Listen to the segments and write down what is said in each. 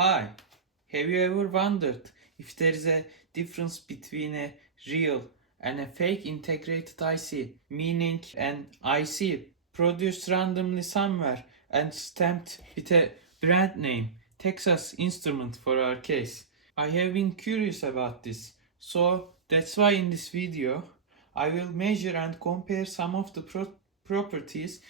Hi, have you ever wondered if there is a difference between a real and a fake integrated IC, meaning an IC produced randomly somewhere and stamped with a brand name, Texas Instrument for our case? I have been curious about this, so that's why in this video I will measure and compare some of the properties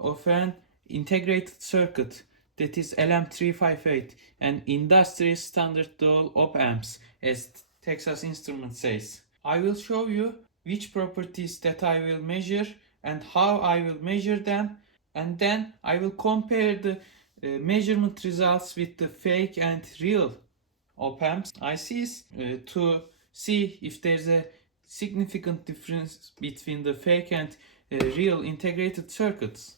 of an integrated circuit, that is LM358, and industry standard dual OPAMPs, as Texas Instruments says. I will show you which properties that I will measure and how I will measure them, and then I will compare the measurement results with the fake and real OPAMPs ICs to see if there's a significant difference between the fake and real integrated circuits.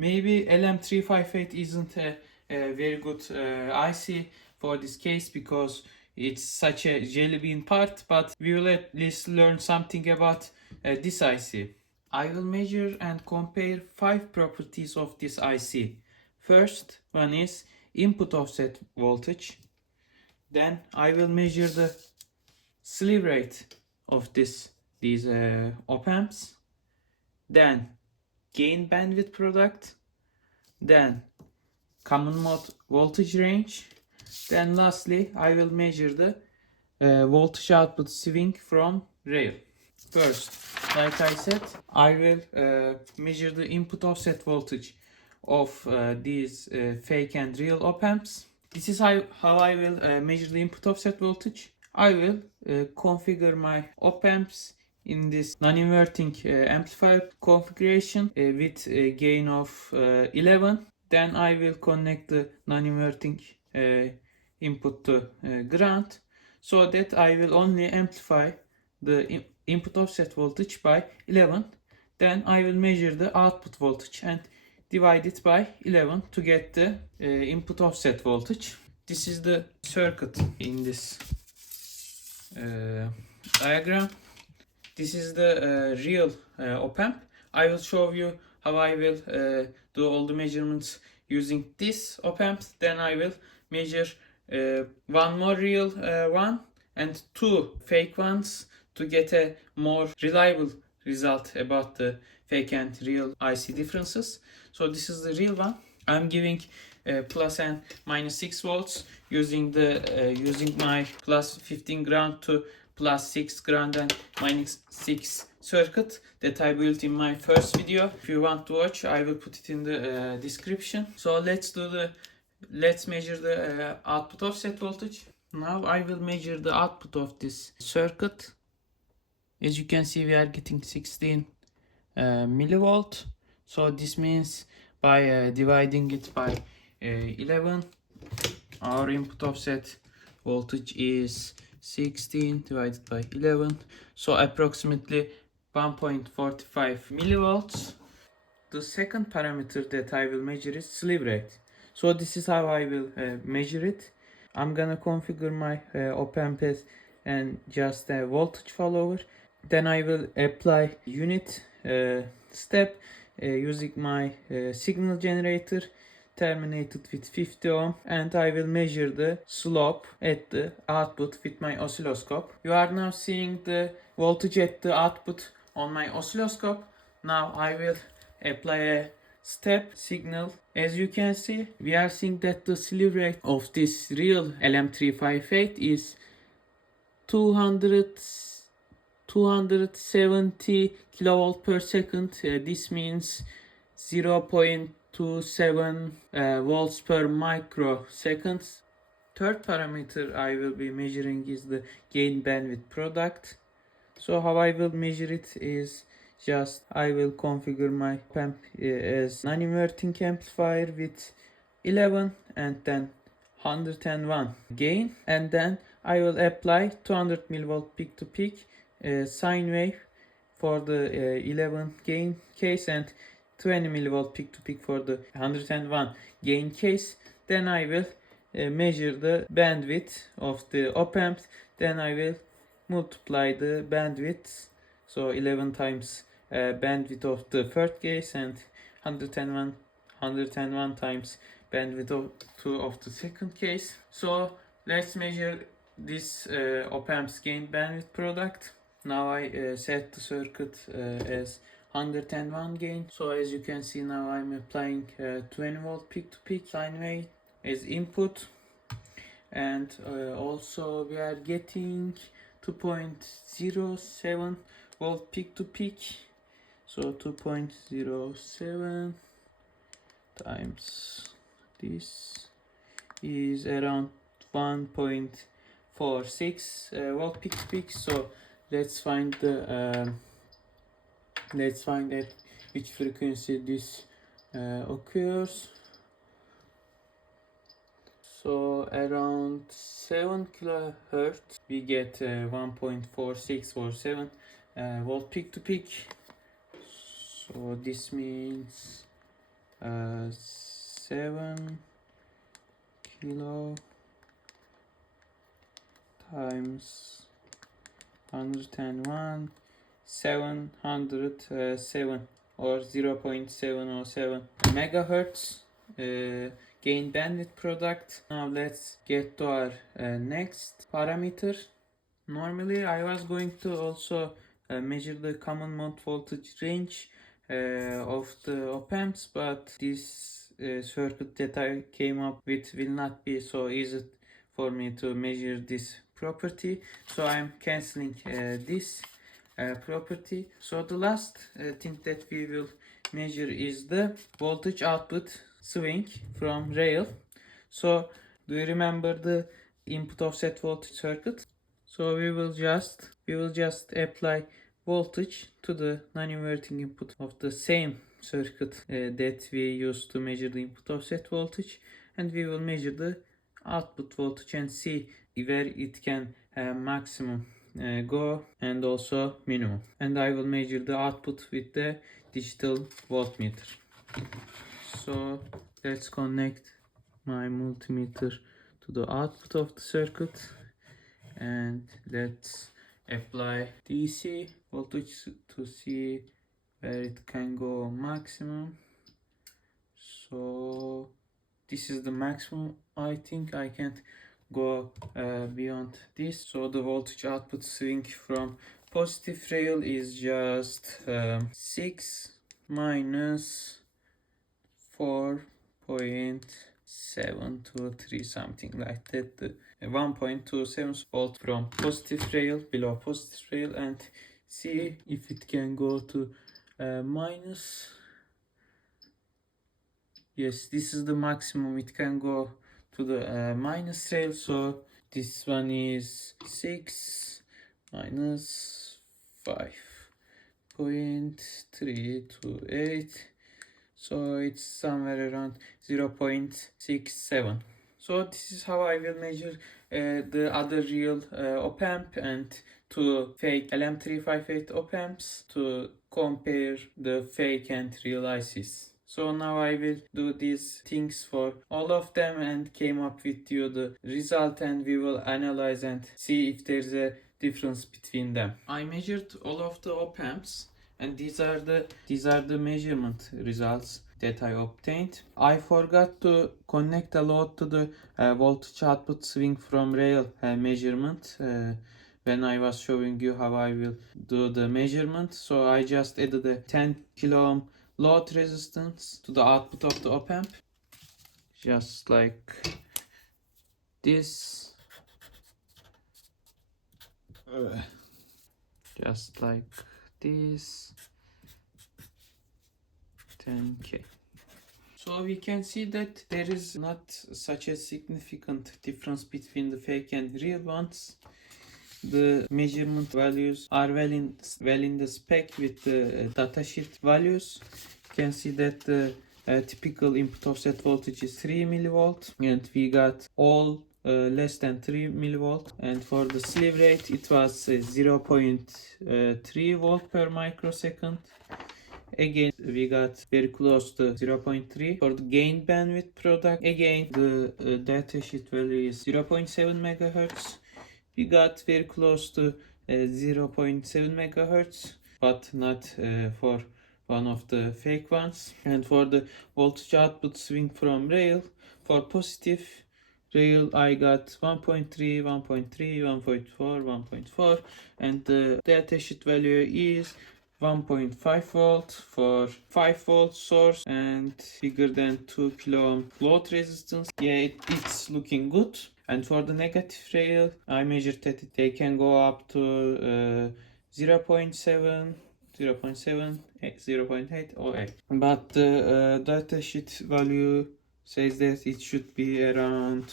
Maybe LM358 isn't a very good IC for this case because it's such a jelly bean part, but we will at least learn something about this IC. I will measure and compare 5 properties of this IC. First one is input offset voltage. Then I will measure the slew rate of these op-amps. Then gain bandwidth product. Then common mode voltage range. Then lastly I will measure the voltage output swing from rail. First, like I said, I will measure the input offset voltage of these fake and real op-amps. This is how I will measure the input offset voltage. I will configure my op-amps in this non-inverting amplifier configuration with a gain of 11. Then I will connect the non-inverting input to ground, so that I will only amplify the input offset voltage by 11. Then I will measure the output voltage and divide it by 11 to get the input offset voltage. This is the circuit in this diagram. This is the real op-amp. I will show you how I will do all the measurements using this op-amp. Then I will measure one more real one and 2 fake ones to get a more reliable result about the fake and real IC differences. So this is the real one. I'm giving plus and minus 6 volts using my plus 15 ground to plus 6 ground and minus 6 circuit that I built in my first video. If you want to watch, I will put it in the description. So let's measure the output offset voltage. Now I will measure the output of this circuit. As you can see, we are getting 16 millivolt. So this means by dividing it by 11, our input offset voltage is 16 divided by 11, so approximately 1.45 millivolts. The second parameter that I will measure is slew rate. So this is how I will measure it. I'm gonna configure my op-amp and just a voltage follower. Then I will apply unit step using my signal generator terminated with 50 ohm, and I will measure the slope at the output with my oscilloscope. You are now seeing the voltage at the output on my oscilloscope. Now I will apply a step signal. As you can see, we are seeing that the slew rate of this real LM358 is 270 kilovolt per second. This means 0.27 volts per microsecond. Third parameter I will be measuring is the gain bandwidth product. So how I will measure it is just I will configure my amp as non-inverting amplifier with 11 and then 101 gain, and then I will apply 200 millivolt peak to peak sine wave for the 11 gain case and 20 millivolt peak to peak for the 101 gain case. Then I will measure the bandwidth of the op-amp. Then I will multiply the bandwidth, so 11 times bandwidth of the third case and 101 times bandwidth of 2 of the second case. So let's measure this OPAMPs gain bandwidth product. Now I set the circuit as 101 gain. So as you can see, now I'm applying 20 volt peak to peak sine wave as input, and also we are getting 2.07 volt peak to peak. So 2.07 times this is around 1.46 volt peak to peak. So let's find at which frequency this occurs. So around 7 kilohertz we get 1.46 or 7 volt peak to peak. So this means 7 kilo times 101, 707 or 0.707 megahertz gain bandwidth product. Now let's get to our next parameter. Normally I was going to also measure the common mode voltage range of the OPAMPs, but this circuit that I came up with will not be so easy for me to measure this property, so I'm cancelling this property. So the last thing that we will measure is the voltage output swing from rail. So do you remember the input offset voltage circuit? So we will just apply voltage to the non-inverting input of the same circuit that we used to measure the input offset voltage, and we will measure the output voltage and see where it can maximum go and also minimum. And I will measure the output with the digital voltmeter. So let's connect my multimeter to the output of the circuit, and let's apply DC voltage to see where it can go maximum. So this is the maximum. I think I can't go beyond this. So the voltage output swing from positive rail is just 6 minus 4.723, something like that. The 1.27 volt from positive rail, below positive rail, and see if it can go to minus. Yes, this is the maximum it can go to the minus rail. So this one is 6 minus 5.328. So it's somewhere around 0.67. So this is how I will measure the other real OPAMP and two fake LM358 OPAMPs to compare the fake and real ICs. So now I will do these things for all of them and came up with you the result, and we will analyze and see if there's a difference between them. I measured all of the OPAMPs, and these are the measurement results that I obtained. I forgot to connect a load to the voltage output swing from rail measurement when I was showing you how I will do the measurement. So I just added a 10 kilo ohm load resistance to the output of the OPAMP, just like this, just like this, 10k. So we can see that there is not such a significant difference between the fake and real ones. The measurement values are well in the spec with the datasheet values. You can see that the typical input offset voltage is 3 millivolt, and we got all less than 3 millivolt. And for the slew rate it was 0.3 volt per microsecond. Again, we got very close to 0.3. For the gain bandwidth product, again the datasheet value is 0.7 megahertz. We got very close to 0.7 megahertz, but not for one of the fake ones. And for the voltage output swing from rail, for positive rail I got 1.3, 1.3, 1.4, 1.4, and the datasheet value is 1.5 volt for 5 volt source and bigger than 2 kilo ohm load resistance. Yeah, it's looking good. And for the negative rail, I measured that they can go up to 0.7, 0.7, 0.8 or 8. But the datasheet value says that it should be around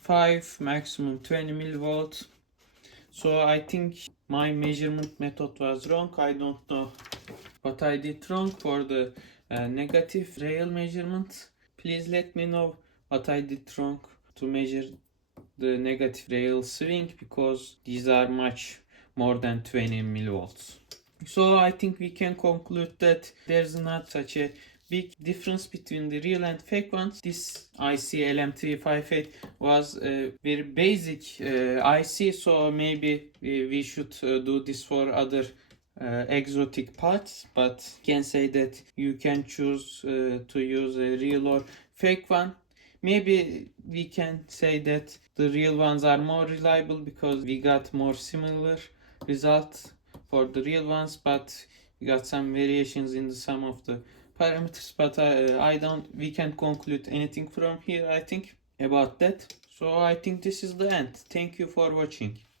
5, maximum 20 millivolts. So I think my measurement method was wrong. I don't know what I did wrong for the negative rail measurement. Please let me know what I did wrong to measure the negative rail swing, because these are much more than 20 millivolts. So I think we can conclude that there's not such a big difference between the real and fake ones. This IC LM358 was a very basic IC, so maybe we should do this for other exotic parts, but can say that you can choose to use a real or fake one. Maybe we can say that the real ones are more reliable because we got more similar results for the real ones, but we got some variations in the sum of the parameters. But we can't conclude anything from here, I think, about that. So I think this is the end. Thank you for watching.